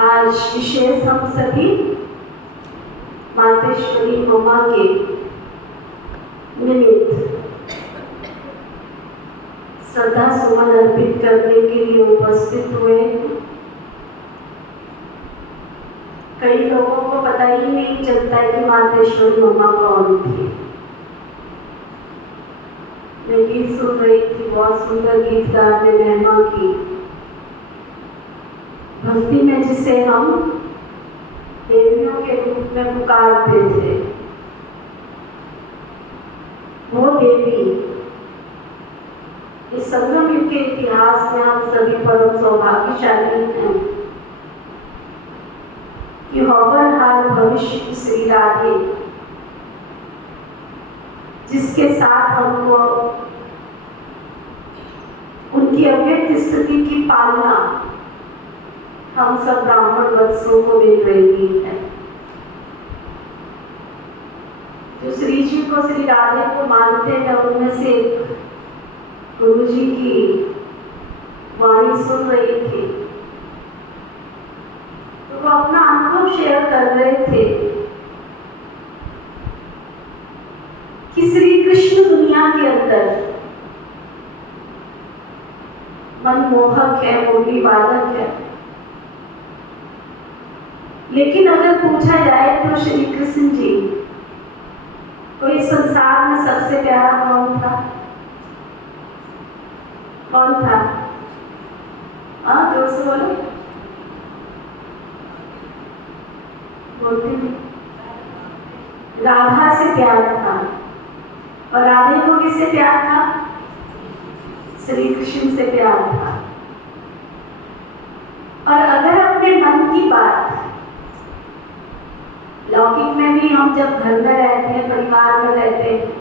आज विशेष हम सभी मातेश्वरी मम्मा के निमित्त श्रद्धा सुमन अर्पित करने के लिए उपस्थित हुए। कई लोगों को पता ही नहीं चलता है कि मातेश्वरी मम्मा कौन थी। मैं गीत सुन रही थी, बहुत सुंदर गीत गा रहे महिमा की, भक्ति में जिसे हम देवियों के रूप में पुकारते थे, वो देवी इस संगम युग के इतिहास में हम सभी परम सौभाग्यशाली हैं कि हौवर हाल भविष्य की श्री राधे, जिसके साथ हमको उनकी अव्यक्त स्थिति की पालना हम सब ब्राह्मण वत्सों को मिल रही है। जो श्री जी को, श्री राधे को मानते हैं, उनमें से गुरु जी की वाणी सुन रही थी तो वो अपना अनुभव शेयर कर रहे थे कि श्री कृष्ण दुनिया के अंदर मनमोहक है, मुरली वादक है, लेकिन अगर पूछा जाए तो श्री कृष्ण जी को इस संसार में सबसे प्यारा कौन था? कौन था? हाँ, जोर से बोलो। बोलते नहीं। राधा से प्यार था। और राधे को किससे प्यार था? श्री कृष्ण से प्यार था। और अगर अपने मन की बात, लौकिक में भी हम जब घर में रहते हैं, परिवार में रहते हैं,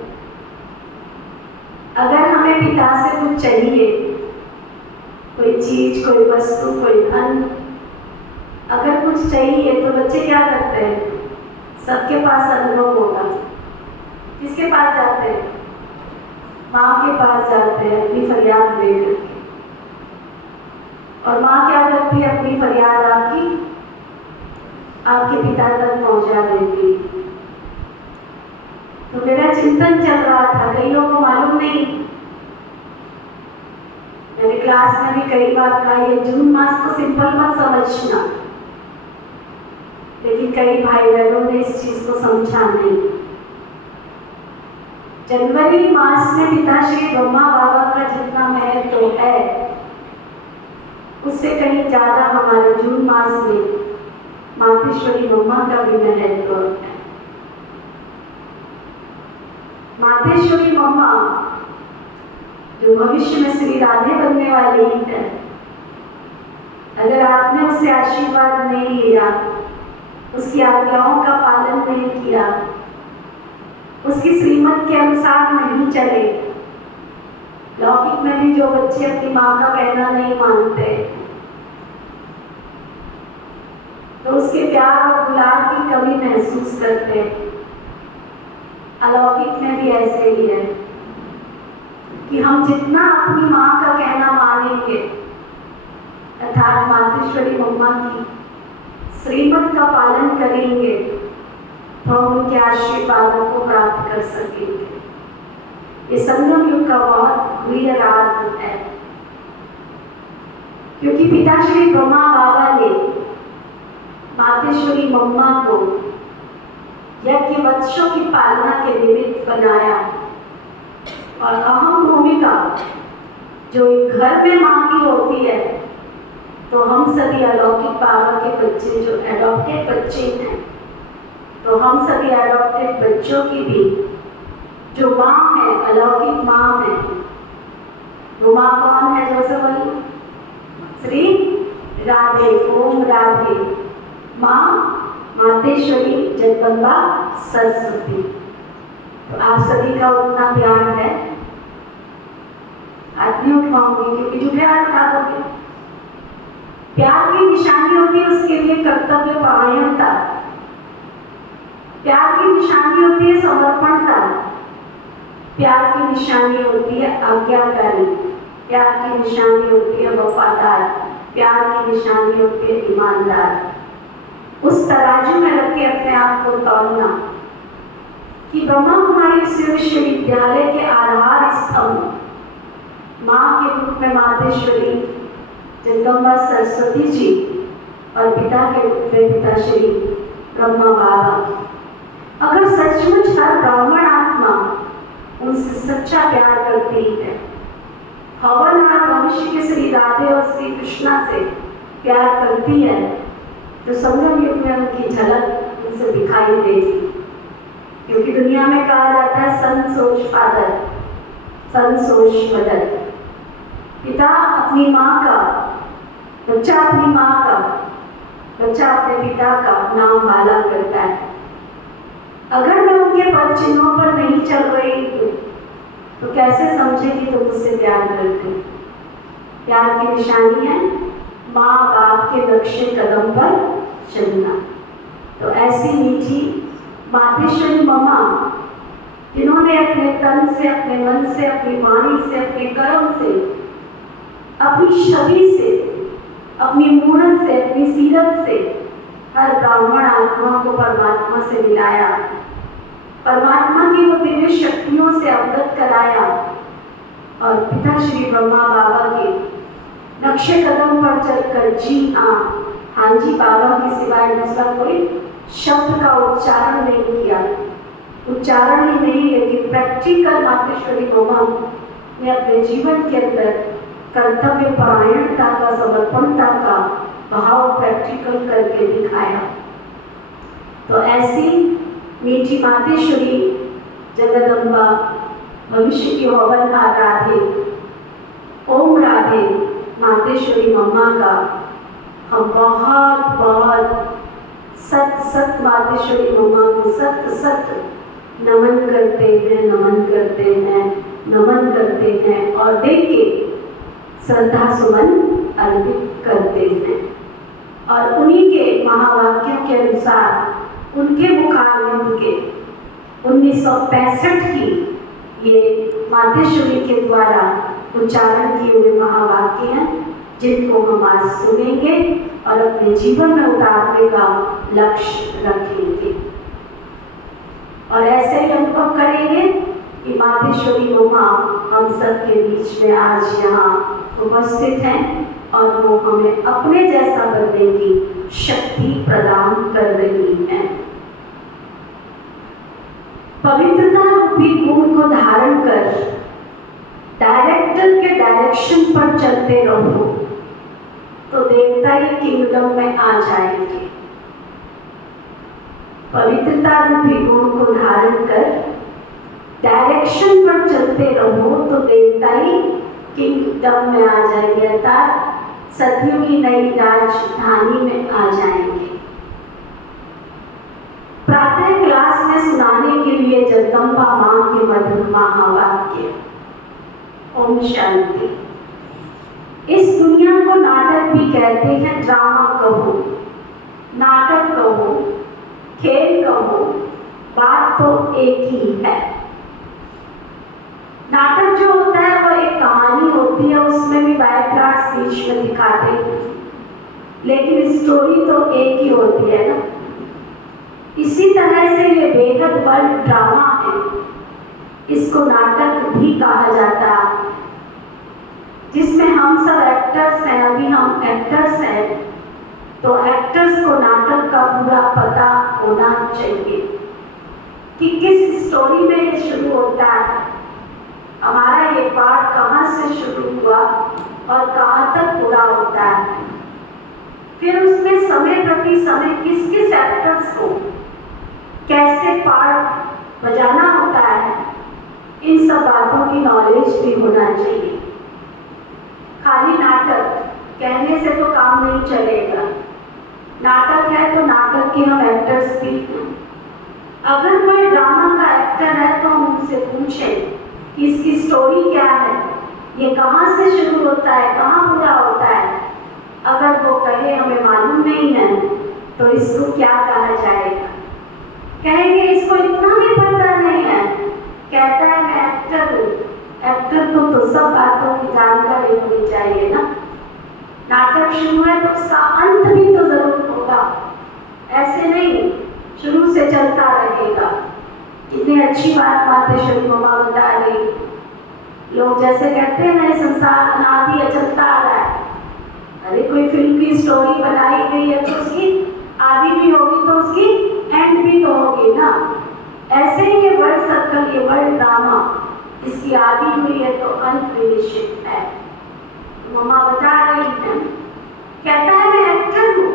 अगर हमें पिता से कुछ चाहिए, कोई चीज, कोई वस्तु, कोई धन, अगर कुछ चाहिए तो बच्चे क्या करते हैं? सबके पास अनुभव होगा। किसके पास जाते हैं? माँ के पास जाते हैं अपनी फरियाद लेकर के। और माँ क्या करती है? अपनी फरियाद आपके पिता तक पहुंचा देती। तो मेरा चिंतन चल रहा था, कई लोगों को मालूम नहीं, मैंने क्लास में भी कई बार कहा, ये जून मास को सिंपल मत समझना, लेकिन कई भाई बहनों ने इस चीज को समझा नहीं। जनवरी मास में पिताश्री ब्रह्मा बाबा का जितना महत्व है, उससे कहीं ज्यादा हमारे जून मास में मातेश्वरी मम्मा का भी महत्व है। मातेश्वरी मम्मा जो भविष्य में श्री राधे बनने वाली है, अगर आपने उससे आशीर्वाद नहीं लिया, उसकी आज्ञाओं का पालन नहीं किया, उसकी श्रीमत के अनुसार नहीं चले, लौकिक में भी जो बच्चे अपनी माँ का कहना नहीं मानते, तो उसके प्यार और दुलार की कमी महसूस करते हैं। अलौकिक में भी ऐसे ही है कि हम जितना अपनी माँ का कहना मानेंगे, अर्थात मातेश्वरी मम्मा की श्रीमत का पालन करेंगे, तो हम उनके आशीर्वादों को प्राप्त कर सकेंगे। ये संगम युग का बहुत प्रिय राज है, क्योंकि पिताश्री ब्रह्मा बाबा ने मातेश्वरी मम्मा को यज्ञ वत्सों की पालना के निमित्त बनाया। और अहम भूमिका जो एक घर में माँ की होती है, तो हम सभी अलौकिक बाबा के बच्चे जो एडॉप्टेड बच्चे हैं, तो हम सभी एडॉप्टेड बच्चों की भी जो माँ है, अलौकिक माँ है, वो माँ कौन है? जो से बोलिए, श्री राधे। ओम राधे माँ मातेश्वरी जगदम्बा सरस्वती। तो आप सभी का उतना प्यार है, आदमी उठवाऊंगी, क्योंकि जो प्यार उठा दोगे, प्यार की निशानी होती है उसके लिए कर्तव्य परायणता, प्यार की निशानी होती है समर्पणता, प्यार की निशानी होती है आज्ञाकारी, प्यार की निशानी होती है वफादार, प्यार की निशानी होती है ईमानदार। उस तराजू में रख के अपने आप को तौलना कि ब्रह्मा कुमारी विश्वविद्यालय के आधार स्तंभ माँ के रूप में मातेश्वरी जगदम्बा सरस्वती जी और पिता के रूप में पिता श्री ब्रह्मा बाबा। अगर सचमुच हर ब्राह्मण आत्मा उनसे सच्चा प्यार करती है, हवन और भविष्य के श्री राधे और श्री कृष्णा से प्यार करती है, तो संगम युग में उनकी झलक उनसे दिखाई देगी। क्योंकि दुनिया में कहा जाता है सन सोच फादर, सन सोच मदर। पिता अपनी माँ का, बच्चा अपनी माँ का, बच्चा अपने पिता का नाम माला करता है। अगर मैं उनके पद चिन्हों पर नहीं चल रही हूँ तो कैसे समझे कि तुम मुझसे प्यार करते हो? प्यार की निशानी है माँ बाप के नक्शे कदम पर चलना। तो ऐसी मीठी मातेश्वरी मम्मा जिन्होंने अपने तन से, अपने मन से, अपनी वाणी से, अपने कर्म से, अपनी छवि से, अपनी मूरत से, अपनी सीरत से हर ब्राह्मण आत्मा को परमात्मा से मिलाया, परमात्मा की वो दिव्य शक्तियों से अवगत कराया और पिता श्री ब्रह्मा बाबा के नक्शे कदम पर चलकर हाँ जी बाबा के सिवाय दूसरा कोई शब्द का उच्चारण नहीं किया। उच्चारण ही नहीं, लेकिन प्रैक्टिकल मातेश्वरी मम्मा ने अपने जीवन के अंदर कर्तव्य परायणता का, समर्पणता का भाव प्रैक्टिकल करके दिखाया। तो ऐसी मीठी मातेश्वरी जगदम्बा भविष्य की हवनहार राधे, ओम राधे मातेश्वरी मम्मा का हम बहुत बहुत सत सत मातेश्वरी मम्मा को सत सत नमन करते हैं, नमन करते हैं, नमन करते हैं और देख के श्रद्धा सुमन अर्पित करते हैं। और उन्हीं के महावाक्यों के अनुसार उनके मुखारविंद के 1965 की ये मातेश्वरी के द्वारा उच्चारण किए हुए महावाक्य हैं, जिनको हम आज सुनेंगे और अपने जीवन में उतारने का लक्ष्य रखेंगे। और ऐसे ही अनुभव करेंगे कि मातेश्वरी मम्मा हम सबके बीच में आज यहाँ उपस्थित हैं और वो हमें अपने जैसा बनने की शक्ति प्रदान कर रही हैं। पवित्रता रूपी गुण को धारण कर डायरेक्टर के डायरेक्शन पर चलते रहो तो देवताई किंगडम में आ जाएंगे। पवित्रता रूपी गुण को धारण कर डायरेक्शन पर चलते रहो तो देवताई किंगडम में आ जाएंगे, अर्थात सतयुग की नई राजधानी में आ जाएंगे। प्रातः क्लास में सुनाने के लिए जगदम्बा माँ के मधुर महावाक्य। ओम शांति। इस दुनिया को नाटक भी कहते हैं, ड्रामा कहो, नाटक कहो, खेल कहो, बात तो एक ही है। नाटक जो होता है वो एक कहानी होती है, उसमें भी बायप्लॉट्स बीच में दिखाते हैं, लेकिन स्टोरी तो एक ही होती है ना। इसी तरह से ये बेहद बड़ा ड्रामा है, इसको नाटक भी कहा जाता है, जिसमें हम सब एक्टर्स हैं। अभी हम एक्टर्स हैं तो एक्टर्स को नाटक का पूरा पता होना चाहिए कि किस स्टोरी में ये शुरू होता है, हमारा ये पार्ट कहाँ से शुरू हुआ और कहाँ तक पूरा होता है। फिर उसमें समय प्रति समय किस किस एक्टर्स को कैसे पार्ट बजाना होता है, इन सब बातों की नॉलेज भी होना चाहिए। खाली नाटक कहने से तो काम नहीं चलेगा। नाटक है तो नाटक के हम एक्टर्स भी हैं। अगर कोई ड्रामा का एक्टर है तो हम उनसे पूछें कि इसकी स्टोरी क्या है, ये कहाँ से शुरू होता है, कहाँ पूरा होता है। अगर वो कहे हमें मालूम नहीं है तो इसको क्या कहा जाएगा? कहेंगे इसको इतना भी पता नहीं है, कहता है मैं एक्टर हूँ। एक्टर को तो सब बातों की जानकारी होनी चाहिए ना। नाटक शुरू है तो उसका अंत भी तो जरूर होगा, ऐसे नहीं शुरू से चलता रहेगा। इतनी अच्छी बात मातेश्वरी मम्मा बता रही लोग जैसे कहते हैं ना संसार अनादि चलता आ रहा है। अरे कोई फिल्म की स्टोरी बनाई गई है तो उसकी आदि भी होगी तो उसकी एंड भी तो होगी ना। ऐसे ही ये वर्ल्ड सर्कल, ये वर्ल्ड ड्रामा, इसकी आदि हुई है तो अंत भी निश्चित है। मम्मा बता रही है, कहता है मैं एक्टर हूँ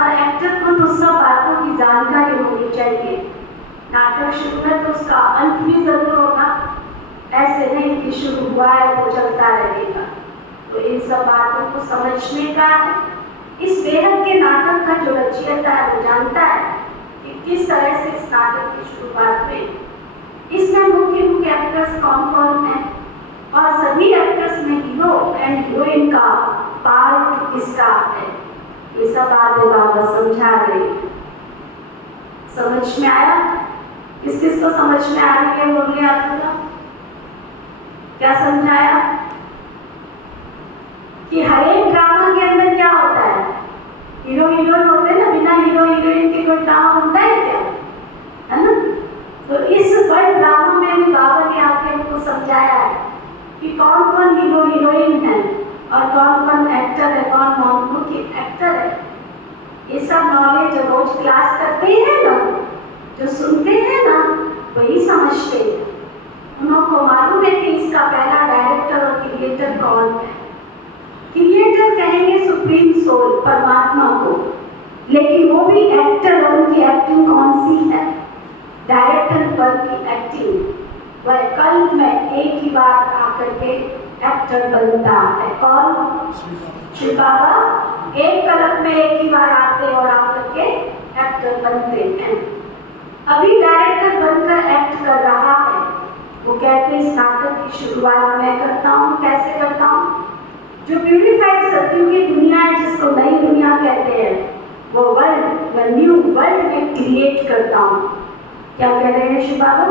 और एक्टर को तो सब बातों की जानकारी होनी चाहिए। नाटक शुरू है तो उसका अंत भी जरूर होगा, ऐसे नहीं कि शुरू हुआ है तो चलता रहेगा। तो इन सब बातों को समझने का इस बेहद के नाटक का जो रचयिता है वो जानता है कि किस तरह से इस नाटक की शुरुआत हुई। इसमें मुख्य मुख्य एक्टर्स कौन कौन है और सभी एक्टर्स में हीरो एंड हीरोइन का पार्ट किसका है, ये सब बातें बाबा समझा रहे। समझ में आया? किस किस को समझ में आ रही है? बोलिए आप लोग, क्या समझाया? कि हर एक ड्रामा के अंदर क्या होता है, हीरो हीरोइन होते हैं ना, बिना हीरो हीरोइन के कोई ड्रामा होता है क्या? है ना? तो इस वर्ल्ड ड्रामा में भी बाबा ने आके हमको समझाया है कि कौन कौन हीरो हीरोइन है और कौन कौन एक्टर है, कौन मुख्य एक्टर है। ये सब नॉलेज जो रोज क्लास करते हैं ना, जो सुनते हैं ना, वही समझते हैं। उनको मालूम है कि इसका पहला डायरेक्टर और क्रिएटर कौन है। क्रिएटर कहेंगे सुप्रीम सोल, परमात्मा को, लेकिन वो भी एक्टर, और उनकी एक्टिंग कौन सी है? डायरेक्टर पर की एक्टिंग। वह कल्प में एक ही बार आकर के एक्टर बनता है। कौन? शिव बाबा एक कल्प में एक ही बार आते और आकर के एक्टर बनते हैं। अभी डायरेक्टर बनकर एक्ट कर रहा है। वो कहते हैं इस नाटक की शुरुआत मैं करता हूँ। कैसे करता हूँ? जो प्यूरिफाइड सत्युग की दुनिया है, जिसको नई दुनिया कहते हैं, वो वर्ल्ड, न्यू वर्ल्ड में क्रिएट करता हूँ। क्या कह रहे हैं शिव बाबा?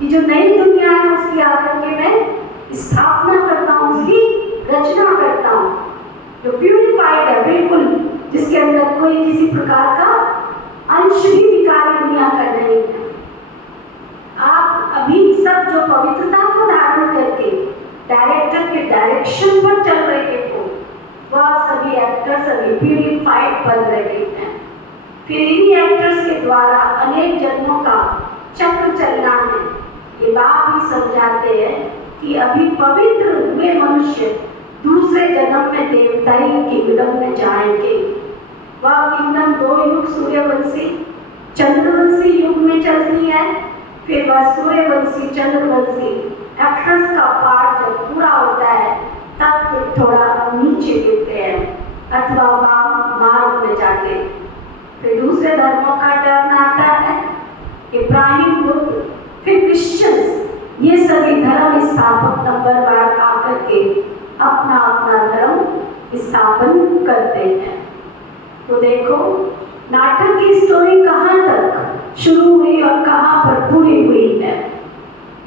कि जो नई दुनिया है उसकी आकर के मैं स्थापना करता हूँ, उसकी रचना करता हूँ। जो प्यूरिफाइड है बिल्कुल, जिसके अंदर कोई किसी प्रकार का अंश भी विकारी दुनिया कर रही है। आप अभी सब जो पवित्रता को धारण करके डायरेक्टर के डायरेक्शन पर चल रहे हो, वह सभी एक्टर्स अभी प्यूरिफाइड बन रहे हैं। फिर इन्हीं एक्टर्स के द्वारा अनेक जन्मों का चक्र चलना है। ये बात भी समझाते हैं कि अभी पवित्र हुए मनुष्य दूसरे जन्म में देवताई किंगडम में जाएंगे। वह किंगडम 2 युग सूर्यवंशी चंद्रवंशी युग में चलती है। फिर वह सूर्यवंशी चंद्रवंशी एक्टर्स का पार्ट जब पूरा होता है तब फिर थोड़ा नीचे गिरते हैं अथवा वाम मार्ग में जाते। फिर दूसरे धर्मों का टर्न आता है, इब्राहिम, बुद्ध, फिर क्रिश्चियंस, ये सभी धर्म स्थापक नंबर बार आकर के अपना अपना धर्म स्थापन करते हैं। तो देखो नाटक की स्टोरी कहाँ तक शुरू हुई और कहाँ पर पूरी हुई है।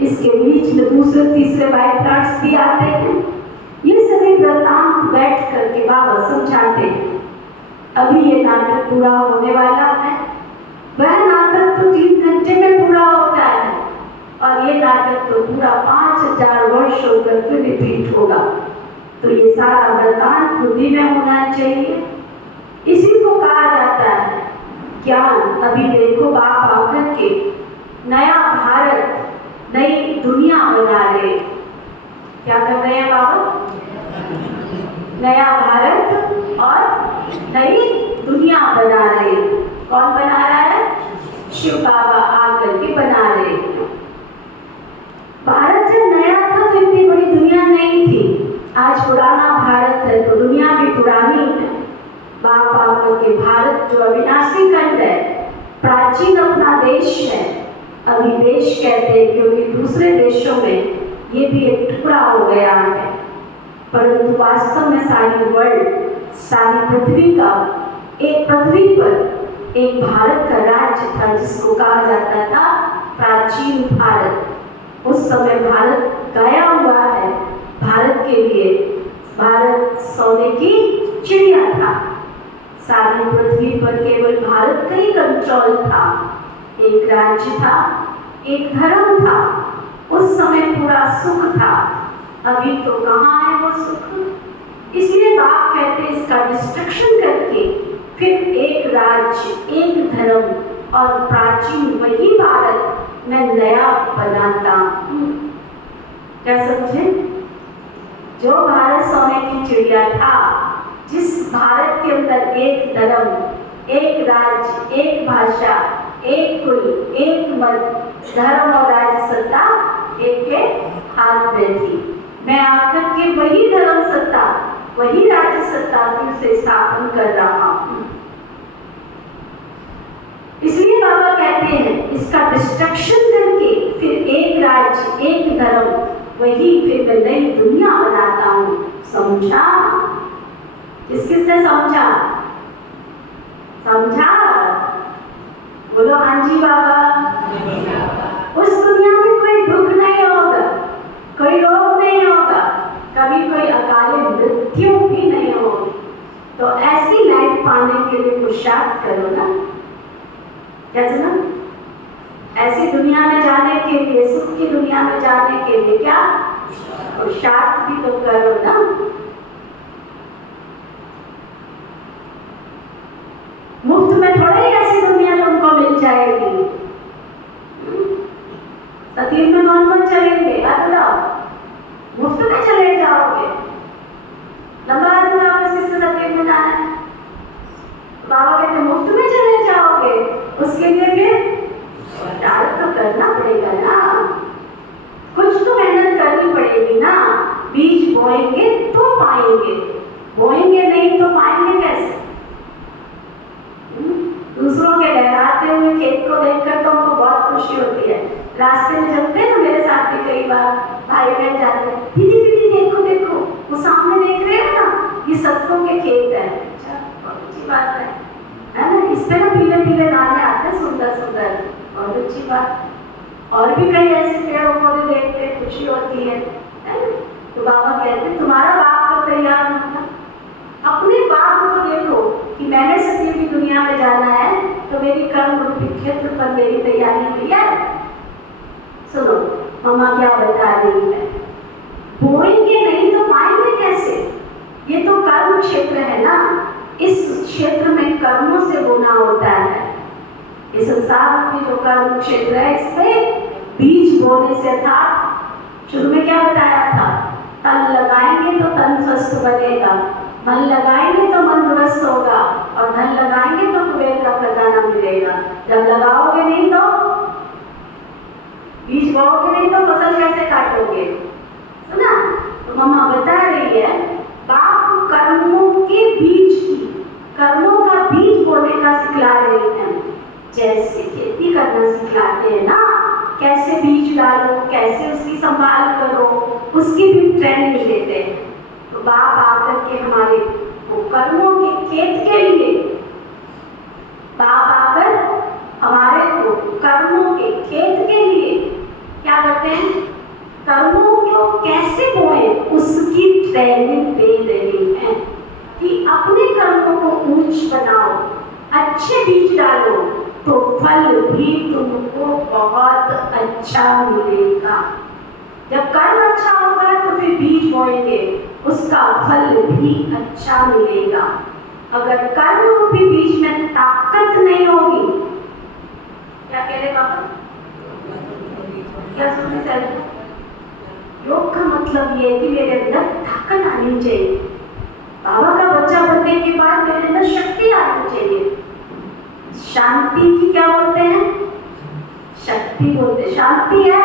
इसके बीच में दूसरे तीसरे बाई प्लॉट्स भी आते हैं। ये सभी वृत्तांत बैठ करके बाबा समझाते हैं। अभी ये नाटक पूरा होने वाला है। वह नाटक तो 3 घंटे में पूरा होता है और ये नाटक तो पूरा 5000 वर्ष होकर फिर रिपीट होगा। तो ये सारा वृत्तांत बुद्धि में होना चाहिए। इसी को कहा जाता है ज्ञान। अभी देखो बाप आकर के नया भारत, नई दुनिया बना रहे। क्या कर रहे हैं बाबा? नया भारत और नई दुनिया बना रहे। कौन बना रहा है? शिव बाबा आकर के बना रहे। भारत जब नया था तो इतनी बड़ी दुनिया नहीं थी। आज पुराना भारत है तो दुनिया भी पुरानी है। बाप आकर के भारत जो अविनाशी खंड है, प्राचीन अपना देश है, अभी देश कहते हैं क्योंकि दूसरे देशों में ये भी एक टुकड़ा हो गया है। परंतु वास्तव में सारी वर्ल्ड, सारी पृथ्वी का, एक पृथ्वी पर एक भारत का राज्य था जिसको कहा जाता था प्राचीन भारत। उस समय भारत गया हुआ है। भारत के लिए भारत सोने की चिड़िया था। सारी पृथ्वी पर केवल भारत का ही कंट्रोल था। एक राज्य था, एक धर्म था। उस समय पूरा सुख था, अभी तो कहाँ है वो सुख। इसलिए बाप कहते हैं इसका डिस्ट्रक्शन करके फिर एक राज्य, एक धर्म और प्राचीन वही भारत मैं नया बनाता हूँ। क्या समझे? जो भारत सोने की चिड़िया था, जिस भारत के अंदर एक धर्म, एक राज्य, एक भाषा, एक कुल, एक मत, धर्म और राज्य सत्ता एक के हाथ में थी, मैं आकर के वही धर्म सत्ता, वही राज्य सत्ता फिर से स्थापन कर रहा हूँ। इसलिए बाबा कहते हैं इसका डिस्ट्रक्शन करके फिर एक राज्य, एक धर्म, वही फिर मैं नई दुनिया बनाता हूँ। समझा? किस किसने समझा? समझा? बोलो हाँ जी बाबा। उस दुनिया में कोई दुख नहीं होगा, कोई रोग नहीं होगा, कभी कोई अकाल मृत्यु भी नहीं होगी। तो ऐसी लाइफ पाने के लिए पुरुषार्थ करो ना। कैसे ना? ऐसी दुनिया में जाने के लिए, सुख की दुनिया में जाने के लिए क्या पुरुषार्थ भी तो करो ना। मुफ्त में थोड़ी ऐसी दुनिया तुमको मिल जाएगी। सतीर में कौन चलेंगे? मुफ्त में चले जाओगे। लंबा दिन वापस किसके सतीर में जाना है? बाबा कहते मुफ्त में चले जाओगे, उसके लिए फिर डाल तो करना पड़ेगा ना, कुछ तो मेहनत करनी पड़ेगी ना। बीज बोएंगे तो पाएंगे, बोएंगे नहीं तो पाएंगे कैसे? दूसरों के लहराते हुए खेत को देखकर तो हमको बहुत खुशी होती है। रास्ते में चलते हैं ना, मेरे साथ भी कई बार भाई बहन जाते हैं, दीदी दीदी देखो देखो वो सामने देख रहे हो ना, ये सरसों के खेत है। अच्छा, बहुत अच्छी बात है ना? इस पे ना पीले पीले दाने आते हैं, सुंदर सुंदर, बहुत अच्छी बात। और भी कई ऐसे पेड़ पौधे देखते खुशी होती है। तो बाबा कहते हैं तुम्हारा बाप तो तैयार होगा, अपने बाप को देखो कि मैंने सत्य की दुनिया में जाना है, तो मेरी कर्म रूपी क्षेत्र पर मेरी तैयारी हुई है। सुनो मम्मा क्या बता रही है, बोएंगे नहीं तो पाएंगे कैसे? ये तो कर्म क्षेत्र है ना, इस क्षेत्र में कर्मों से बोना होता है। इस संसार में जो कर्म क्षेत्र है, इसमें बीज बोने से था। शुरू में क्या बताया था? तन लगाएंगे तो तन स्वस्थ बनेगा, मन लगाएंगे तो मन दुरुस्त होगा, और धन लगाएंगे तो कुबेर का खजाना मिलेगा। जब लगाओगे नहीं तो, बीज बोओगे नहीं तो फसल कैसे काटोगे? सुना? तो मम्मा बता रही है बाप कर्मों के बीज की, कर्मों का बीज बोने का सिखला रहे हैं। जैसे खेती करना सिखलाते हैं ना, कैसे बीज डालो, कैसे उसकी संभाल करो, उसकी भी ट्रेनिंग देते हैं। तो बाप आकर के हमारे वो कर्मों के खेत के लिए, बाप आकर हमारे को कर्मों के खेत के लिए क्या करते हैं? कर्मों को कैसे बोए उसकी ट्रेनिंग दे रहे हैं कि अपने कर्मों को ऊंच बनाओ, अच्छे बीज डालो तो फल भी तुमको बहुत अच्छा मिलेगा। जब कर्म अच्छा होगा तो फिर बीज बोएंगे, उसका फल भी अच्छा मिलेगा। अगर कर्म रूपी बीज में ताकत नहीं होगी, क्या कह रहे बाबा? क्या सुनते सर? योग का मतलब ये है कि मेरे अंदर ताकत आनी चाहिए। बाबा का बच्चा बनने के बाद मेरे अंदर शक्ति आनी चाहिए। शांति की क्या बोलते हैं? शक्ति बोलते हैं। शांति है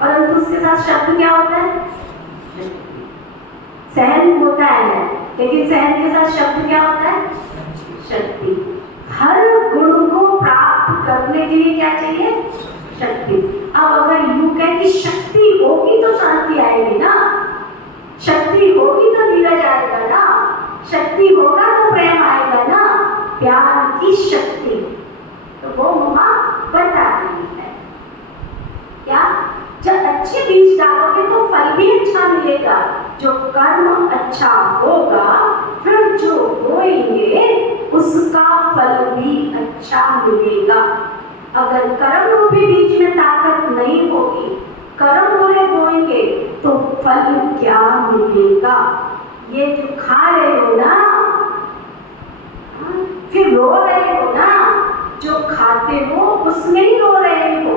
परंतु उसके साथ शब्द क्या होता है? सहन होता है, लेकिन सहन के साथ शब्द क्या होता है? शक्ति। हर गुण को प्राप्त करने के लिए क्या चाहिए? शक्ति। अब अगर यूं कहे कि शक्ति होगी तो शांति आएगी ना, शक्ति होगी तो धीरज आएगा ना, शक्ति होगा तो प्रेम आएगा ना, प्यार की शक्ति। तो वो मम्मा बता रही है क्या? जब अच्छे बीज डालोगे तो फल भी अच्छा मिलेगा। जो कर्म अच्छा होगा फिर जो बोएंगे उसका फल भी अच्छा मिलेगा। अगर कर्म रूपी बीज में ताकत नहीं होगी कर्म बुरे बोएंगे तो फल क्या मिलेगा? ये जो खा रहे हो ना, फिर रो रहे हो ना, जो खाते हो उसमें ही रो रहे हो।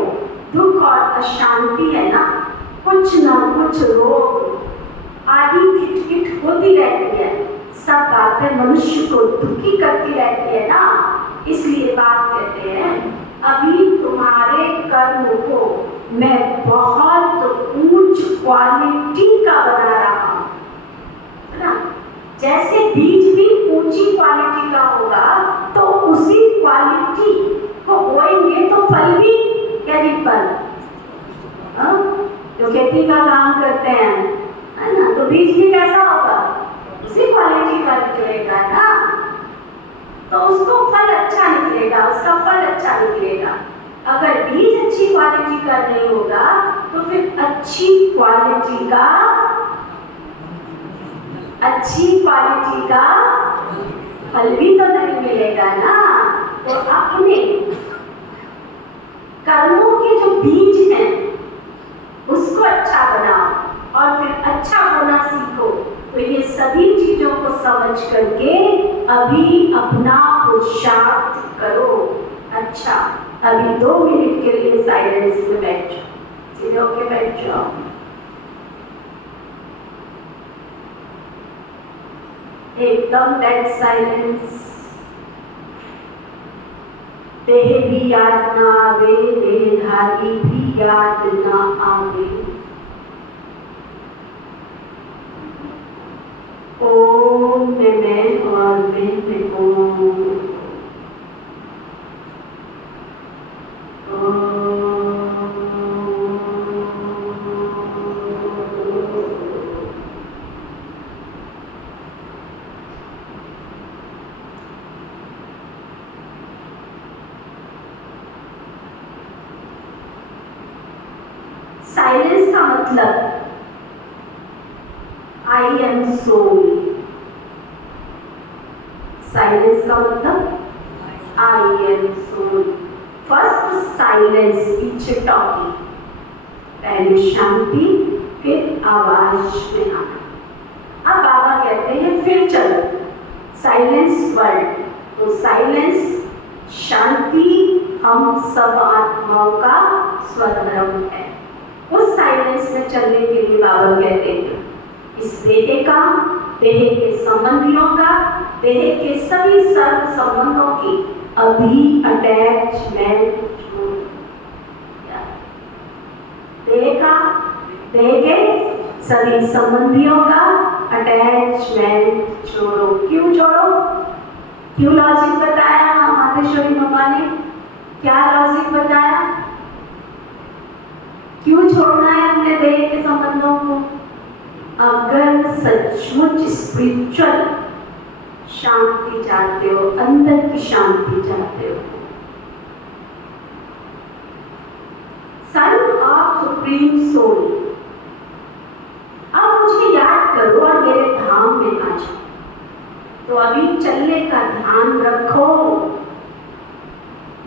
दुख और अशांति है ना, कुछ ना कुछ रोग आदि खिटखिट होती रहती है। सब बातें मनुष्य को दुखी करती रहती है ना, इसलिए बात कहते हैं अभी तुम्हारे कर्म को मैं बहुत ऊंच क्वालिटी का बना रहा हूं, है ना। जैसे बीज भी ऊंची क्वालिटी का होगा तो उसी क्वालिटी को बोएंगे तो फल भी क्या जी फल, जो खेती का काम करते हैं, है ना, तो बीज भी कैसा होगा, उसी क्वालिटी का निकलेगा ना, तो उसको फल अच्छा निकलेगा, उसका फल अच्छा निकलेगा। अगर बीज अच्छी क्वालिटी का नहीं होगा तो फिर अच्छी क्वालिटी का फल भी तो नहीं मिलेगा ना। तो अपने कर्मों के जो बीज हैं उसको अच्छा बनाओ और फिर अच्छा होना सीखो। तो ये सभी चीजों को समझ करके अभी अपना पुरुषार्थ करो। अच्छा, अभी 2 मिनट के लिए साइलेंस में बैठ जाओ, सीधे होके बैठ जाओ। एकदम डेड साइलेंस। देह भी याद ना आवे, देहधारी भी याद ना आवे। ओम में मैं और मैं ओम। साइलेंस का मतलब आई एम सोल। साइलेंस का मतलब I am soul. First silence, पीछे टॉकिंग, पहले शांति फिर आवाज में आना। अब बाबा कहते हैं फिर चलो साइलेंस वर्ड। तो साइलेंस शांति हम सब आत्माओं का स्वधर्म है। उस साइलेंस में चलने के लिए बाबा कहते हैं इस देह का, देह के संबंधियों का, देह के सभी सर्व संबंधों की अभी अटैचमेंट, देह का, देह के सभी संबंधियों का अटैचमेंट छोड़ो। क्यों छोड़ो? क्यों लॉजिक बताया मातेश्वरी मम्मा ने? क्या लॉजिक बताया? क्यों छोड़ना है हमने देह के संबंधों को? अगर सचमुच स्पिरिचुअल शांति चाहते हो, अंदर की शांति चाहते हो, सन ऑफ सुप्रीम सोल, अब मुझे याद करो और मेरे धाम में आ जाओ। तो अभी चलने का ध्यान रखो।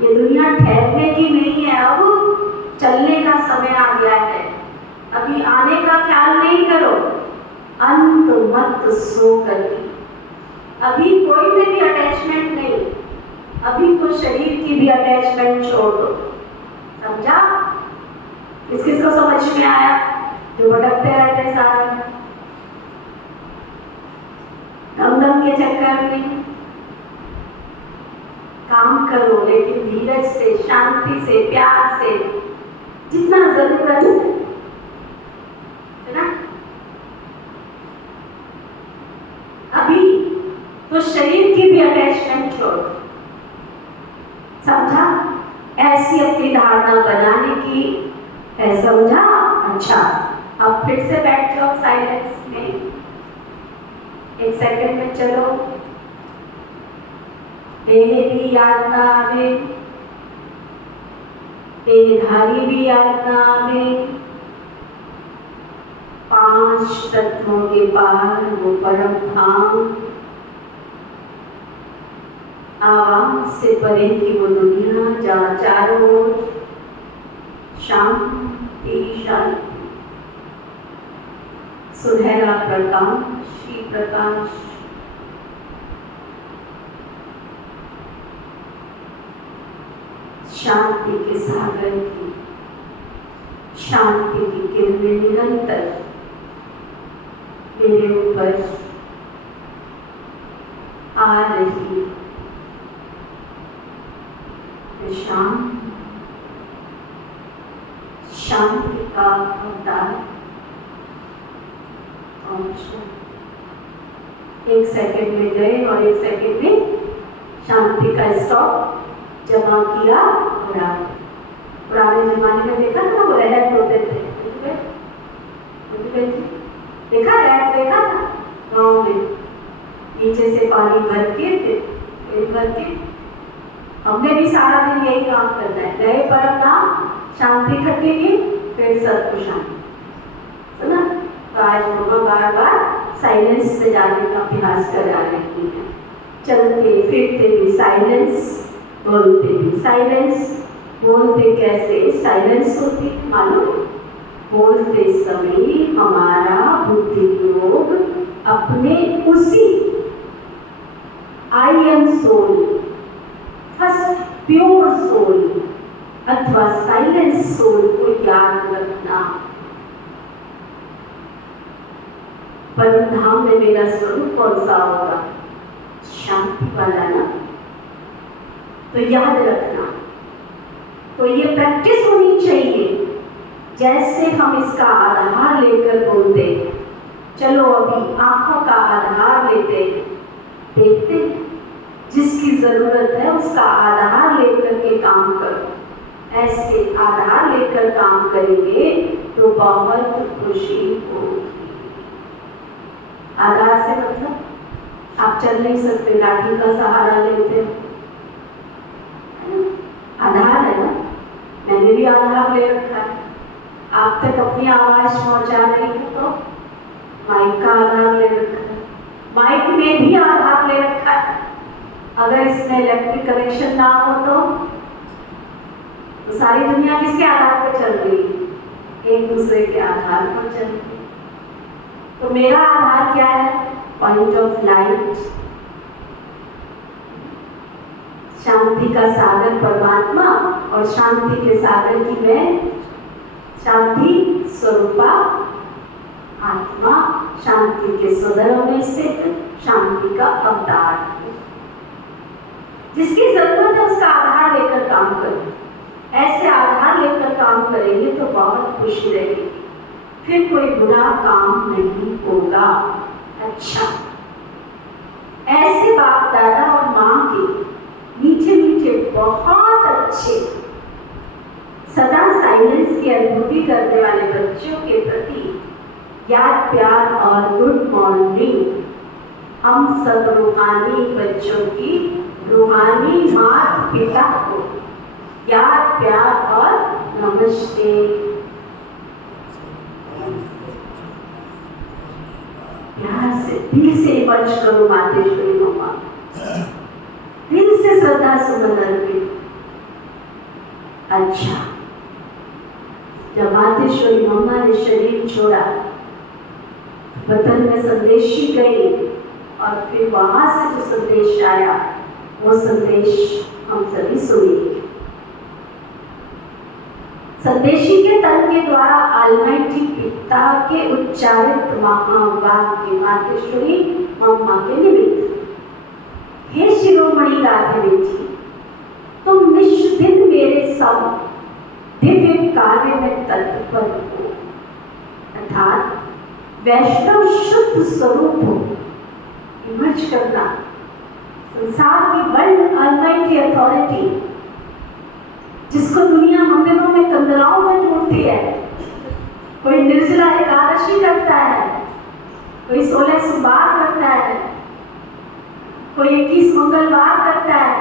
ये दुनिया ठहरने की नहीं है, अब चलने का समय आ गया है। अभी आने का ख्याल नहीं करो, अंत मत सो करके। अभी कोई में भी अटैचमेंट नहीं, अभी तो शरीर की भी अटैचमेंट छोड़ दो। समझा? किस किस को समझ में आया? जो भटकते रहते सारा दम के चक्कर में। काम करो लेकिन धीरज से, शांति से, प्यार से, जितना जरूरत है ना। अभी तो शरीर की भी अटैचमेंट छोड़ो। समझा? ऐसी अपनी धारणा बनाने की है। समझा? अच्छा, अब फिर से बैठ जाओ साइलेंस में। 1 सेकंड में चलो। देह भी याद ना आवे, देहधारी भी याद ना आवे, 5 तत्वों के पार वो परम धाम, आवाज से परे की वो दुनिया जहाँ चारों ओर शांत शांति शांति। सुनहरा प्रकाश, श्री प्रकाश शांति के सागर की शांति की किरणें निरंतर मेरे ऊपर आ रही। शांति का अवतार। एक सेकंड में गए और एक सेकंड में शांति का स्टॉप जमा किया। पुराने जमाने में देखा था ना, वो रैट होते थे, देखा रैट देखा था गाँव में, नीचे से पानी भर के फिर भर के। हमने भी सारा दिन यही काम करना है, गए पर अपना शांति खटेगी, फिर सबको शांति। सुना तो आज मम्मा बार बार साइलेंस में जाने का अभ्यास करा रही है। चलते फिरते भी साइलेंस, बोलते भी साइलेंस। बोलते कैसे साइलेंस होती है मालूम? बोलते समय हमारा बुद्धि योग अपने उसी I am soul, first pure soul अथवा साइलेंस सोल को याद रखना। परम धाम में मेरा स्वरूप कौन सा होगा? शांति वाला ना। तो याद रखना। तो ये प्रैक्टिस होनी चाहिए। जैसे हम इसका आधार लेकर बोलते हैं, चलो अभी आंखों का आधार लेते हैं, देखते हैं, जिसकी जरूरत है उसका आधार लेकर के काम करो। ऐसे आधार लेकर काम करेंगे तो बहुत खुशी होगी। आधार से मतलब आप चल नहीं सकते, लाठी का सहारा लेते हो, आधार है ना। मैंने भी आधार ले रखा है। आप तक अपनी आवाज पहुंचा रही हूँ तो माइक का आधार ले रखा है, माइक में भी आधार ले रखा है। अगर इसमें इलेक्ट्रिक कनेक्शन ना हो तो सारी दुनिया किसके आधार पर चल रही है? एक दूसरे के आधार पर चल रही है। तो मेरा आधार क्या है? पॉइंट ऑफ लाइट, शांति का सागर परमात्मा, और शांति के सागर की मैं शांति स्वरूपा आत्मा, शांति के सदर्भ में स्थित शांति का अवतार। जिसकी जरूरत है उसका आधार लेकर काम करो। ऐसे आधार लेकर काम करेंगे तो बहुत खुशी रहेगी, फिर कोई बुरा काम नहीं होगा। अच्छा, ऐसे बाप दादा और माँ के मीठे मीठे बहुत अच्छे सदा साइलेंस की अनुभूति करने वाले बच्चों के प्रति याद प्यार और गुड मॉर्निंग। हम सब रूहानी बच्चों की रूहानी माता पिता को याद प्यार और नमस्ते। प्यार से दिल से इमर्ज करो मातेश्वरी मम्मा, दिल से श्रद्धा सुमन अर्पित। अच्छा, जब मातेश्वरी मम्मा ने शरीर छोड़ा, वतन में संदेशी गई और फिर वहां से जो संदेश आया वो संदेश हम सभी सुनेंगे। संदेशी के तन के द्वारा आलमाइटी पिता के उच्चारित महावाक्य मातेश्वरी मम्मा के निमित्त। हे शिरोमणि राधे बेटी, तुम निष्दिन मेरे सब दिव्य कार्य में तत्पर हो, अर्थात वैष्णव शुद्ध स्वरूप हो। इमर्ज करना, संसार की वर्ल्ड ऑलमाइटी अथॉरिटी, जिसको दुनिया मंदिरों में कंदराओं में ढूंढती है। कोई निर्जला एकादशी करता है, कोई 16 सोमवार करता है, कोई 21 मंगलवार करता है,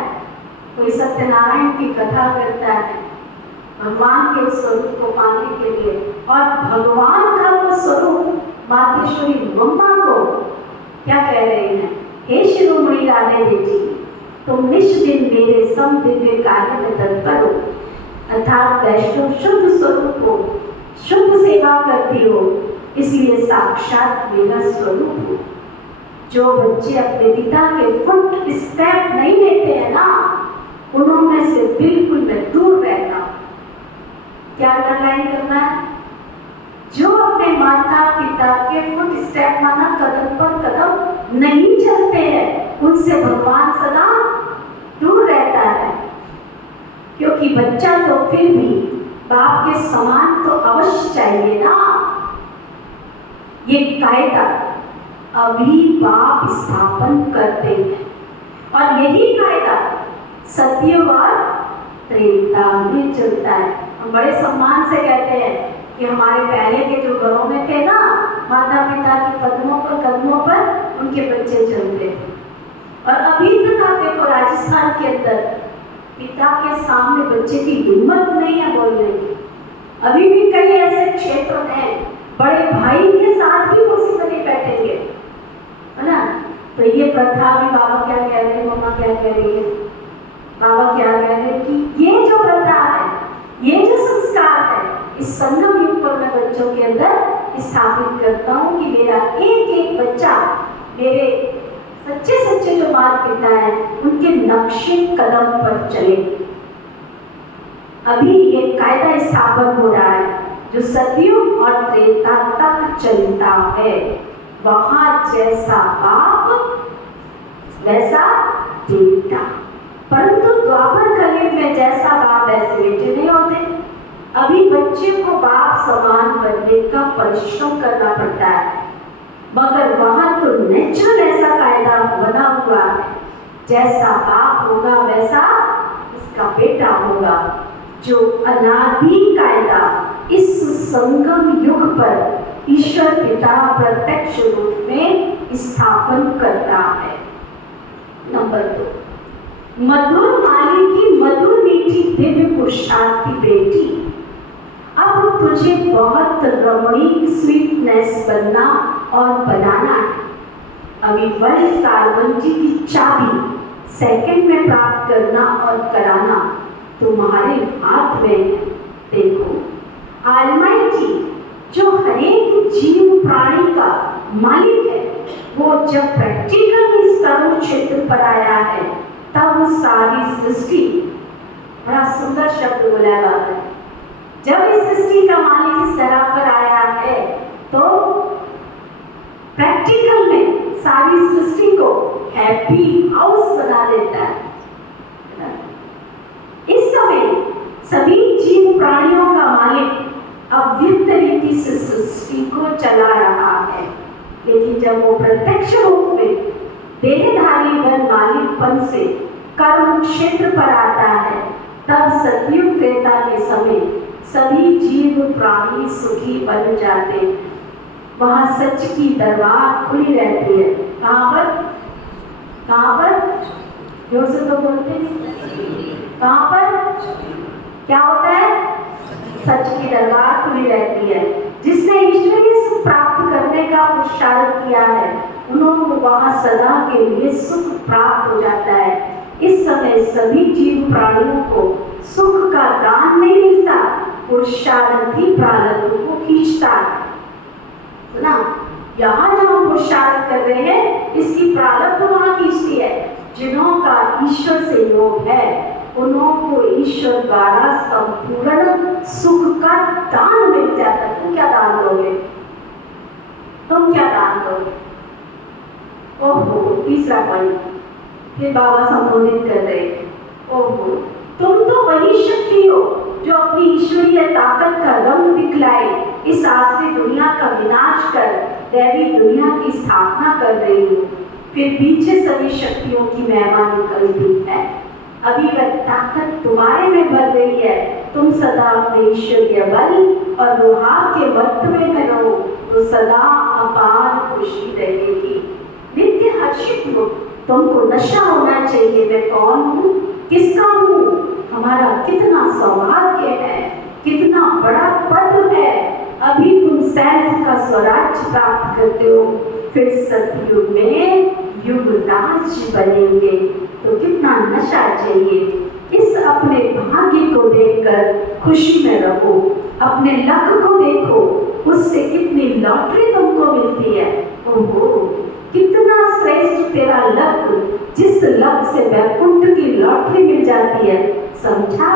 कोई सत्यनारायण की कथा करता है भगवान के स्वरूप को पाने के लिए। और भगवान का वो स्वरूप मातेश्वरी मम्मा को क्या कह रहे हैं? हे शिरोमणि राधे बेटी, तुम निष्दिन मेरे सम दिव्य कार्य में तत्पर हो, अर्थात वैष्णव शुद्ध स्वरूप को शुभ सेवा करती हो, इसलिए साक्षात मेरा स्वरूप हो। जो बच्चे अपने पिता के फुट स्टेप नहीं लेते हैं ना, उन्होंने से बिल्कुल मैं दूर रहता हूं। क्या अंडरलाइन करना है? जो अपने माता पिता के फुट स्टेप माना कदम पर कदम नहीं चलते हैं, उनसे भगवान सदा दूर रहता है। क्योंकि बच्चा तो फिर भी बाप के समान तो अवश्य चाहिए ना। ये कायदा अभी बाप स्थापन करते हैं और यही कायदा सत्युग और त्रेता में चलता है। हम बड़े सम्मान से कहते हैं कि हमारे पहले के जो घरों में थे ना, माता पिता के कदमों पर उनके बच्चे चलते थे। और अभी तक आप देखो राजस्थान के अंदर पिता के सामने बच्चे की हिम्मत नहीं है बोलने की। अभी भी कई ऐसे क्षेत्र हैं, बड़े भाई के साथ भी कुर्सी पर नहीं बैठेंगे, है ना। तो ये प्रथा भी बाबा क्या कह रहे हैं, मम्मा क्या कह रही है, बाबा क्या कह रहे हैं कि ये जो प्रथा है, ये जो संस्कार है, इस संगम युग पर मैं बच्चों के अंदर स्थापित करता हूँ कि मेरा एक एक बच्चा मेरे सच्चे सच्चे जो माता पिता है उनके नक्शे कदम पर चले। अभी ये कायदा स्थापन हो रहा है जो सतयुग और त्रेता तक चलता है। वहां जैसा बाप वैसा बेटा, परंतु द्वापर कलयुग में जैसा बाप वैसे बेटे नहीं होते। अभी बच्चे को बाप समान बनने का परिश्रम करना पड़ता है, मगर वहां तो नेचुरल ऐसा कायदा बना हुआ है, जैसा बाप होगा वैसा उसका बेटा होगा। जो अनादि कायदा इस संगम युग पर ईश्वर पिता प्रत्यक्ष रूप में स्थापन करता है। नंबर 2, मधुर माली की मधुर मीठी दिव्य पुरुषार्थ की बेटी, अब तुझे बहुत रमणीक स्वीटनेस बनना और बनाना है। अभी बड़े सार्वंजी की चाबी सेकंड में प्राप्त करना और कराना तुम्हारे हाथ में है। देखो ऑलमाइटी जो हरेक जीव प्राणी का मालिक है, वो जब प्रैक्टिकल इस कर्म क्षेत्र पर आया है तब सारी सृष्टि, बड़ा सुंदर शब्द बोला है, जब इस सृष्टि का मालिक इस तरह पर आया है तो प्रैक्टिकल में सारी सृष्टि को हैप्पी हाउस बना देता है। इस समय सभी जीव प्राणियों का मालिक अव्यक्त रीति से सृष्टि को चला रहा है, लेकिन जब वो प्रत्यक्ष रूप में देहधारी वन मालिकपन से कर्म क्षेत्र पर आता है तब सतयुग त्रेता के समय सभी जीव प्राणी सुखी बन जाते हैं। वहां सच की दरबार खुली रहती है। कहाँ पर? कहाँ पर? जोर से तो बोलते हैं। कहाँ पर? क्या होता है? सच की दरबार खुली रहती है। जिसने ईश्वरीय सुख प्राप्त करने का पुरुषार्थ किया है उन्होंने वहां सदा के लिए सुख प्राप्त हो जाता है। इस समय सभी जीव प्राणियों को सुख का दान नहीं मिलता, पुरुषार्थ ही प्रारब्ध को खींचता है। सुना, यहाँ जो हम पुरुषार्थ कर रहे हैं इसकी प्रारब्ध वहां खींचती है। जिन्हों का ईश्वर से योग है उन्हों को ईश्वर द्वारा संपूर्ण सुख का दान मिल जाता है। तुम क्या दान दोगे? तुम क्या दान दोगे? ओहो, तीसरा पॉइंट फिर बाबा संबोधित कर रहे हैं। ओहो, तुम तो वही शक्ति हो जो अपनी ईश्वरीय ताकत का रंग दिखलाए इस आसरी दुनिया का विनाश कर दैवी दुनिया की स्थापना कर रही हो। फिर पीछे सभी शक्तियों की महिमा निकलती है। अभी वह ताकत तुम्हारे में बढ़ रही है। तुम सदा अपने ईश्वरीय बल और रुहाब के वर्तवे में रहो तो सदा अपार खुशी रहेगी। नित्य हर्षित हो। तुमको नशा होना चाहिए मैं कौन हूँ, किसका हूँ, हमारा कितना सौभाग्य है, कितना बड़ा पद है। अभी तुम सैन्य का स्वराज्य प्राप्त करते हो, फिर सतयुग में युगराज बनेंगे तो कितना नशा चाहिए। इस अपने भाग्य को देखकर खुशी में रहो। अपने लक को देखो, उससे कितनी लॉटरी तुमको मिलती है। ओहो, कितना श्रेष्ठ तेरा लक, जिस लक से वैकुंठ की लॉटरी मिल जाती है। समझा?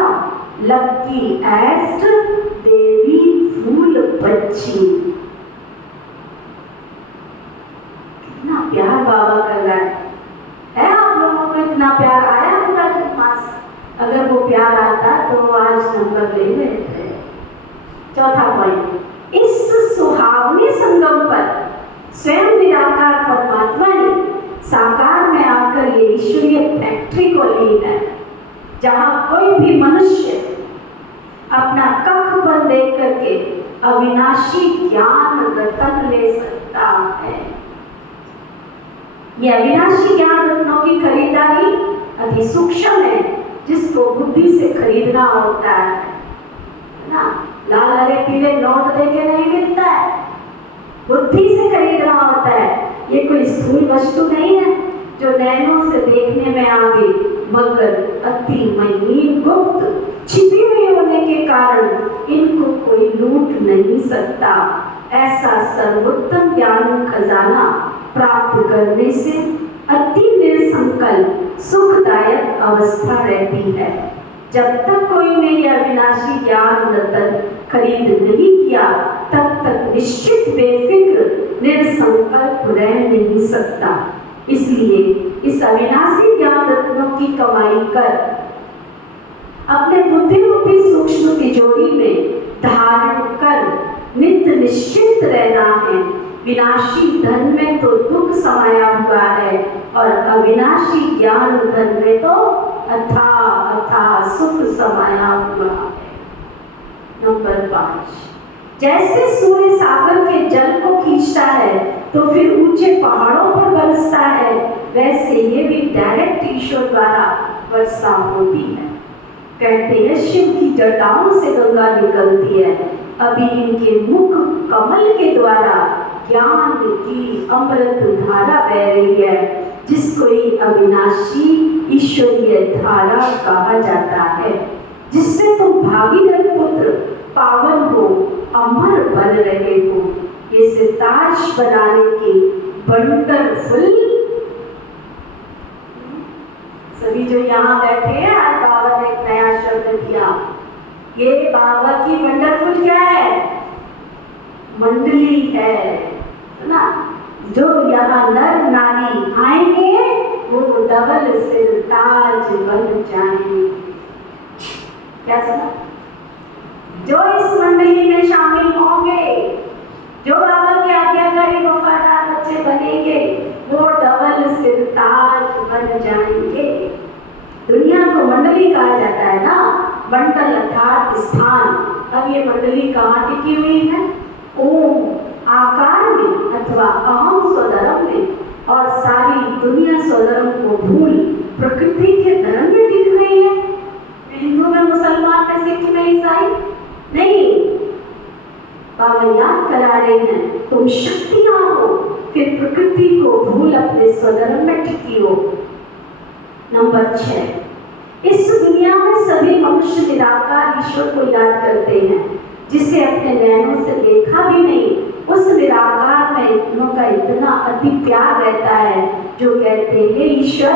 लक की ऐस्ट देवी फूल बच्ची। कितना प्यार बाबा कर रहा है आप लोगों को? इतना प्यार आया पूरा पास? अगर वो प्यार आता तो आज नंबर ले लेते। चौथा पॉइंट, इस सुहावने संगम पर स्वयं निराकार परमात्मा ने साकार में आकर ये ईश्वरीय फैक्ट्री को ली है, जहां कोई भी मनुष्य अपना कखपन दे करके अविनाशी ज्ञान रतन ले सकता है। ये अविनाशी ज्ञान रत्नों की खरीदारी अति सूक्ष्म है, जिसको बुद्धि से खरीदना होता है ना। लाल हरे पीले नोट देके नहीं मिलता है, बुद्धि से खरीदना होता है। ये कोई स्थूल वस्तु नहीं है जो नैनों से देखने में आवे, मगर अति महीन गुप्त छिपी हुई होने के कारण इनको कोई लूट नहीं सकता। ऐसा सर्वोत्तम ज्ञान खजाना प्राप्त करने से अति निसंकल्प सुखदायक अवस्था रहती है। जब तक कोई ने यह विनाशी ज्ञान रतन खरीद नहीं किया, तब तक निश्चित बेफिक्र निसंकल्प रह नहीं सकता। इसलिए इस अविनाशी ज्ञान रत्नों की कमाई कर अपने बुद्धि रूपी सूक्ष्म तिजोरी में धारण कर नित्य निश्चिंत रहना है। विनाशी धन में तो दुख समाया हुआ है और अविनाशी ज्ञान धन में तो अथाह सुख समाया हुआ है। नंबर 5, जैसे सूर्य सागर के जल को खींचता है तो फिर ऊंचे पहाड़ों पर बरसता है, वैसे ये भी डायरेक्ट ईश्वर द्वारा वर्षा होती है। कहते हैं शिव की जटाओं से गंगा निकलती है, अभी इनके मुख कमल के द्वारा ज्ञान की अमृत धारा बह रही है, जिसको अविनाशी ईश्वरीय धारा कहा जाता है, जिससे तुम भागीरथ पुत्र पावन हो, अमर बन रहे हो। ये सिताज बनाने की वंडरफुल, सभी जो यहाँ बैठे हैं, आज बाबा ने एक नया शब्द दिया। ये बाबा की वंडरफुल क्या है? मंडली है ना। जो यहाँ नर नारी आएंगे वो डबल सिरताज बन जाएंगे। क्या सुना? जो इस मंडली में शामिल होंगे, जो बाबा की आज्ञाकारी वफादार बच्चे बनेंगे, वो डबल सिरताज बन जाएंगे। दुनिया को मंडली कहा जाता है ना, मंडल अर्थात स्थान। अब ये मंडली कहाँ टिकी हुई है? ओम आकार में अथवा अहम स्वधर्म में, और सारी दुनिया स्वधर्म को भूल प्रकृति के धर्म में टिक गई है। हिंदू में, मुसलमान में, सिख में, ईसाई नहीं। बाबा याद करा रहे हैं, तुम शक्तियां हो, फिर प्रकृति को भूल अपने स्वधर्म में टिकी हो। नंबर 6, इस दुनिया में सभी मनुष्य निराकार ईश्वर को याद करते हैं, जिसे अपने नैनों से देखा भी नहीं। उस निराकार में उनका इतना अति प्यार रहता है, जो कहते हैं ईश्वर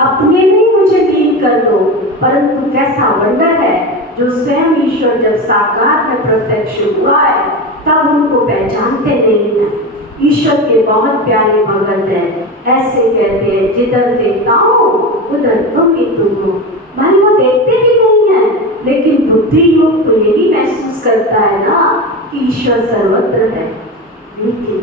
अपने में मुझे लीन कर दो। परंतु कैसा वंडर है, जो स्वयं ईश्वर जब साकार में प्रत्यक्ष हुआ है, तब उनको पहचानते नहीं है। ईश्वर के बहुत प्यारे भगत हैं, ऐसे कहते हैं, जिधर देखता हूँ उधर तुम ही तुम हो। भाई वो देखते भी नहीं है, लेकिन बुद्धि योग तो यही महसूस करता है ना कि ईश्वर सर्वत्र है। लेकिन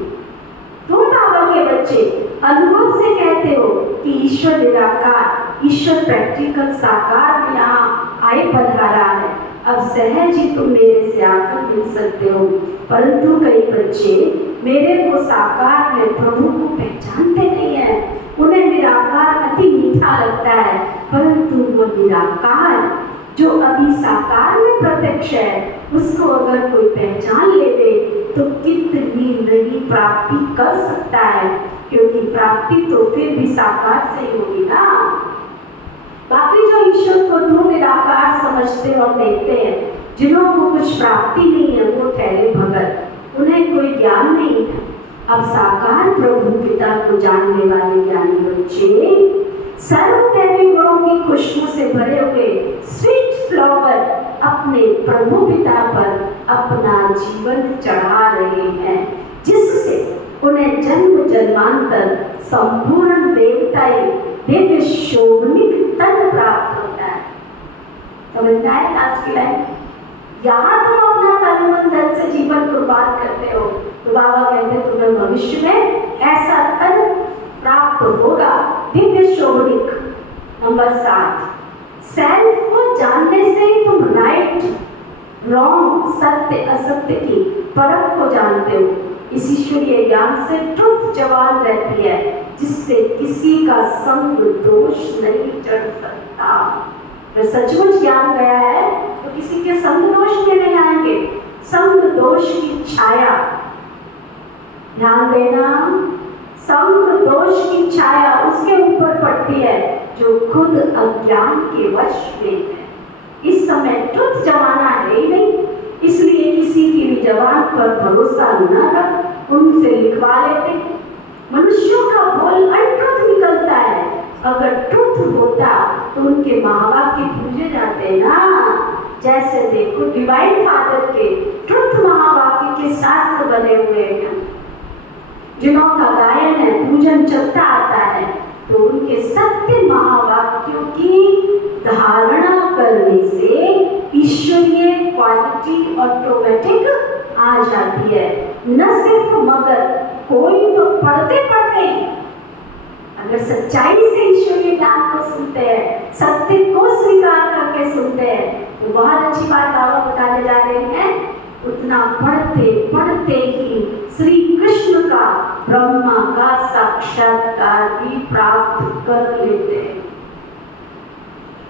तुम बाबा के बच्चे अनुभव से कहते हो कि ईश्वर निराकार, ईश्वर प्रैक्टिकल साकार में यहाँ आए पधारा है। अब सहज ही तुम मेरे से आकर मिल सकते हो। परंतु कई बच्चे मेरे को साकार में प्रभु को पहचानते नहीं है। उन्हें निराकार अति मीठा लगता है, परंतु वो निराकार जो अभी साकार में प्रत्यक्ष है, उसको अगर कोई पहचान लेवे तो कितनी नई प्राप्ति कर सकता है, क्योंकि प्राप्ति तो फिर भी साकार से ही होगी ना। बाकी जो ईश्वर को तुम निराकार समझते और देखते हैं, जिन्हों को कुछ प्राप्ति नहीं है वो ठहरे भगत, उन्हें कोई ज्ञान नहीं है। अब साकार प्रभु पिता को जानने वाले ज्ञानी बच्चे सर्वदैवी गुणों की खुशबू से भरे हुए स्वीट फ्लावर अपने प्रभु पिता पर अपना जीवन चढ़ा रहे हैं, जिससे उन्हें जन्म जन्मांतर संपूर्ण देवताई दिव्य शोभनिक तन प्राप्त होता है। समझ में आया आज की लाइन? यहाँ तुम अपना तन मन धन से जीवन कुर्बान करते हो तो बाबा कहते हैं तुम्हें भविष्य में ऐसा तन प्राप्त होगा, दिव्य शोभनिक। नंबर 7, सेल्फ को जानने से तुम राइट रॉन्ग सत्य असत्य की परख को जानते हो। इस ईश्वरीय ज्ञान से ट्रुथ जवान रहती है, जिससे किसी का संग दोष नहीं चढ़ सकता। अगर सचमुच ज्ञान गया है तो किसी के संग दोष में नहीं आएंगे। संग दोष की छाया, ध्यान देना, संग दोष की छाया उसके ऊपर पड़ती है जो खुद अज्ञान के वश में है। इस समय ट्रुथ जमाना है ही नहीं, इसलिए किसी की भी जबान पर भरोसा न रख, उनसे लिखवा लेते। मनुष्यों का बोल अनट्रुथ निकलता है। अगर ट्रुथ होता तो उनके माँ बाप के पूजे जाते ना। जैसे देखो डिवाइन फादर के ट्रुथ महावाक्य के शास्त्र बने हुए हैं, जिन्हों का गायन है, पूजन चलता आता है, तो उनके सत्य महावाक्यों की धारणा करने से ईश्वरीय क्वालिटी ऑटोमेटिक आ जाती है। न सिर्फ मगर कोई तो पढ़ते पढ़ते अगर सच्चाई से ईश्वरीय ज्ञान को सुनते हैं, सत्य को स्वीकार करके सुनते हैं, तो बहुत अच्छी बात बाबा बताने जा रहे हैं। उतना पढ़ते पढ़ते ही श्री कृष्ण का ब्रह्मा का साक्षात्कार भी प्राप्त कर लेते हैं।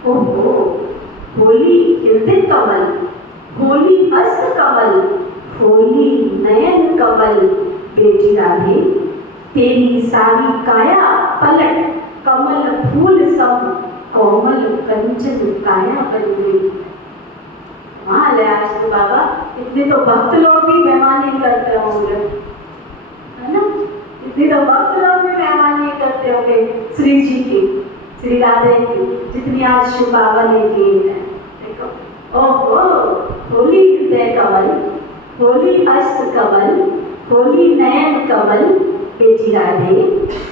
ओहो, होली हृदय कमल, होली हस्त कमल, होली नयन कमल, बेटी राधे तेरी सारी काया पलट कमल फूल सम, कोमल कंचन काया बन गई। वहाँ ले आज तो बाबा इतने तो भक्त लोग भी मेहमानी करते होंगे, है ना? इतने तो भक्त लोग भी मेहमानी करते होंगे श्री जी की, श्री राधे की, जितनी आज शिव बाबा ने की है। देखो, ओहो, होली हृदय कमल, होली अस्त कमल, होली नयन कमल, बेटी राधे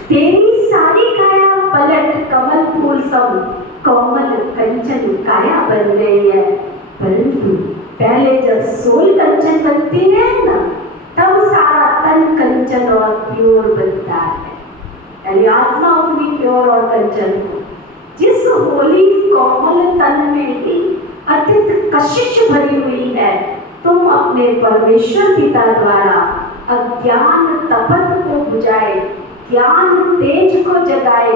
तेरी सारी काया पलट कमल फूल सब, कोमल कंचन काया बन गई है। परंतु पहले जब सोल कंचन बनती है ना, तब सारा तन कंचन और प्योर बनता है। यानी आत्मा उतनी प्योर और कंचन हो। जिस होली कोमल तन में ही अत्यंत कशिश भरी हुई है, तुम अपने परमेश्वर पिता द्वारा अज्ञान तपत को बुझाए, ज्ञान तेज को जगाए,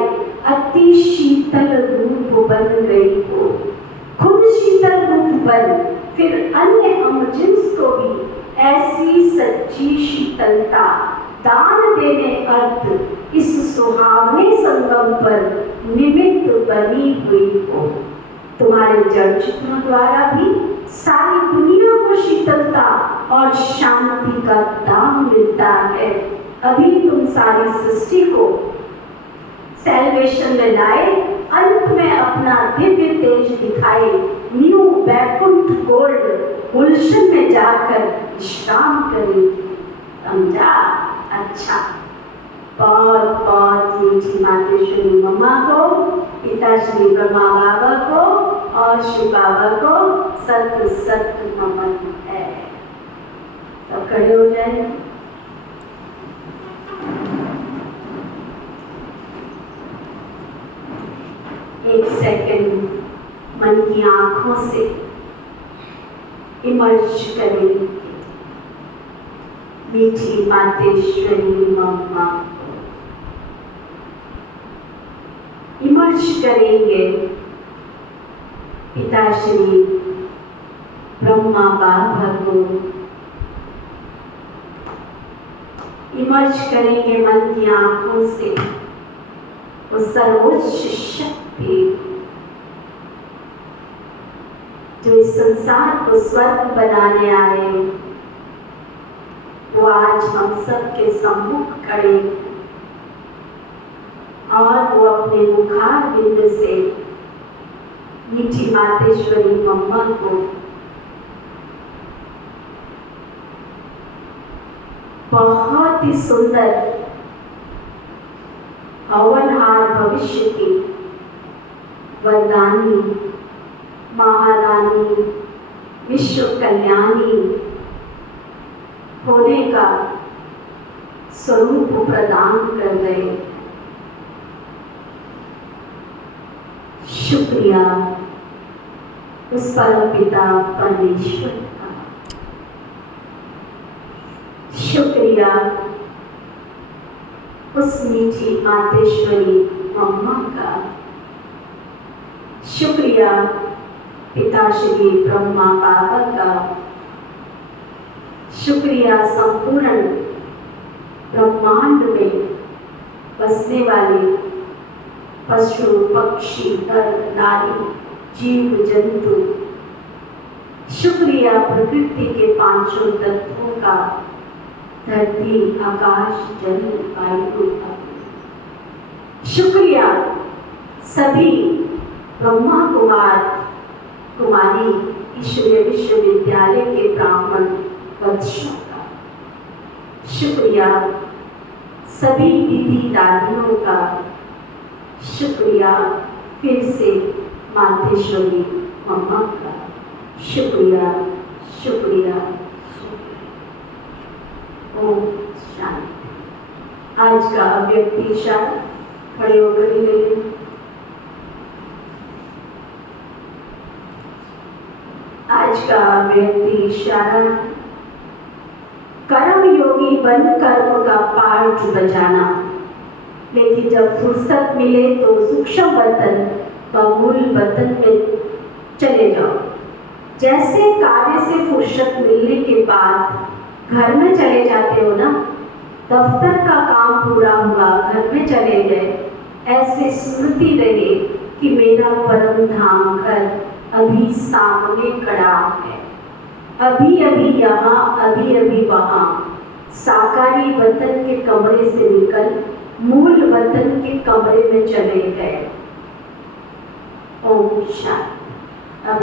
अति शीतल रूप बन गई हो। खुद शीतल रूप बन, फिर अन्य हम जिन्स को भी ऐसी सच्ची शीतलता दान देने अर्थ इस सुहावने संगम पर निमित्त बनी हुई हो। तुम्हारे जड़ चित्रों द्वारा भी सारी दुनिया को शीतलता और शांति का दाम मिलता है। अभी तुम सारी सृष्टि को सेल्वेशन में लाए, अंत में अपना दिव्य तेज दिखाए, न्यू बैकुंठ गोल्ड गुलशन में जाकर विश्राम करें। समझा? अच्छा, बहुत बहुत मीठी मातेश्वरी मम्मा को, पिता श्री ब्रह्मा बाबा को और शिव बाबा को सत्य सत्य नमन है। सब खड़े हो जाए। एक सेकंड मन की आंखों से इमर्ज करें मीठी मातेश्वरी मम्मा, इमर्ज करेंगे पिताश्री ब्रह्मा बाबा को, इमर्ज करेंगे मन की आंखों से उस सर्वोच्च शक्ति, जो इस संसार को स्वर्ग बनाने आए, वो आज हम सब के सम्मुख खड़े और वो अपने मुखार बिंद से मीठी मातेश्वरी मम्मा को बहुत ही सुंदर हवनहार भविष्य की वरदानी, महारानी, विश्व कल्याणी होने का स्वरूप प्रदान कर रहे। शुक्रिया उस परम पिता परमेश्वर का, शुक्रिया उस मीठी मातेश्वरी मम्मा का, शुक्रिया पिताश्री ब्रह्मा बाबा का, शुक्रिया संपूर्ण ब्रह्मांड में बसने वाले पशु पक्षी नर नारी जीव जंतु, शुक्रिया प्रकृति के पांचों तत्वों का, धरती आकाश जल वायु, शुक्रिया सभी ब्रह्मा कुमार कुमारी ईश्वरीय विश्वविद्यालय के ब्राह्मण वंशों का, शुक्रिया सभी दीदी दादियों का, शुक्रिया फिर से मातेश्वरी मम्मा का, शुक्रिया शुक्रिया। ओम शांति। आज का अव्यक्त इशारा खड़े होकर ही ले। आज का अव्यक्त इशारा, कर्म योगी बन कर्म का पाठ बजाना, लेकिन जब फुर्सत मिले तो सूक्ष्म बर्तन व मूल बर्तन में चले जाओ। जैसे कार्य से फुर्सत मिलने के बाद घर में चले जाते हो ना, दफ्तर का काम पूरा हुआ घर में चले गए, ऐसे स्मृति रहे कि मेरा परम धाम घर अभी सामने खड़ा है, अभी अभी यहाँ अभी अभी वहाँ। साकारी वतन के कमरे से निकल मूल वतन के कमरे में चले गए। ओम शांति।